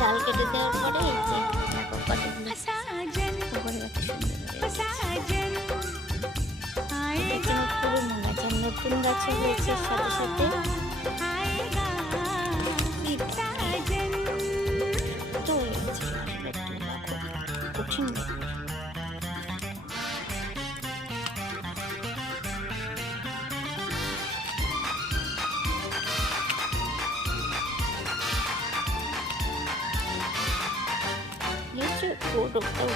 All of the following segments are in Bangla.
ডাল কেটে দেওয়ার পরে এই যে দেখো কতগুলো উপরে কত সুন্দর হয়েছে। পুরোনো গাছ আর নতুন গাছে হয়েছে সাথে সাথে কঠিন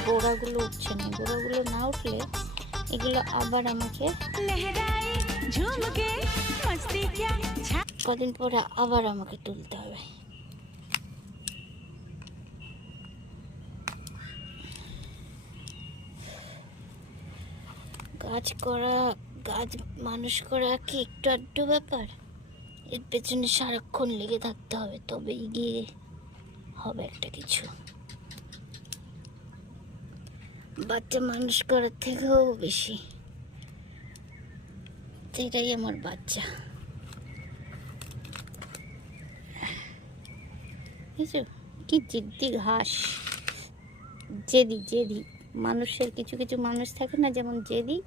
গোড়াগুলো উঠছে না, গোড়াগুলো না উঠলে এগুলো আবার আমাকে কদিন পরে আবার আমাকে তুলতে হবে। গাছ মানুষ করা কি একটু আধটু ব্যাপার? এর পেছনে সারাক্ষণ লেগে থাকতে হবে, তবেই গিয়ে হবে একটা কিছু। বাচ্চা মানুষ করার থেকেও বেশি, সেটাই আমার বাচ্চা। কি জিদ্দি ঘাস, জেদি মানুষের কিছু কিছু মানুষ থাকে না যেমন জেদি,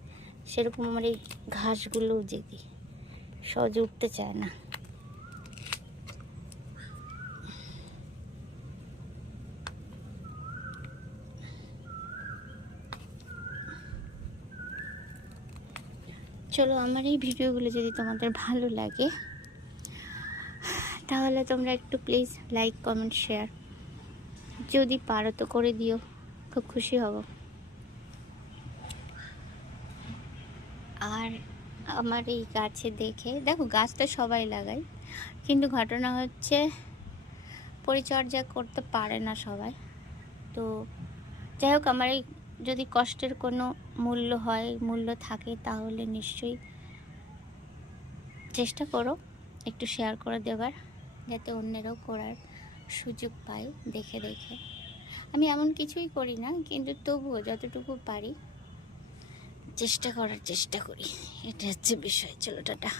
সেরকম আমার এই ঘাসগুলোও জেদি, সহজে উঠতে চায় না। চলো, আমার এই ভিডিওগুলো যদি তোমাদের ভালো লাগে তাহলে তোমরা একটু প্লিজ লাইক কমেন্ট শেয়ার যদি পারো তো করে দিও, খুব খুশি হব। আর আমার এই গাছে দেখে দেখো, গাছটা সবাই লাগায়, কিন্তু ঘটনা হচ্ছে পরিচর্যা করতে পারে না সবাই। তো যাই হোক, আমার এই যদি কষ্টের কোনো মূল্য থাকে তাহলে নিশ্চয়ই চেষ্টা করো একটু শেয়ার করে দেবার, যাতে অন্যেরাও করার সুযোগ পায় দেখে দেখে। আমি এমন কিছুই করি না, কিন্তু তবুও যতটুকু পারি চেষ্টা করি, এটা হচ্ছে বিষয়। চলো, টাটা।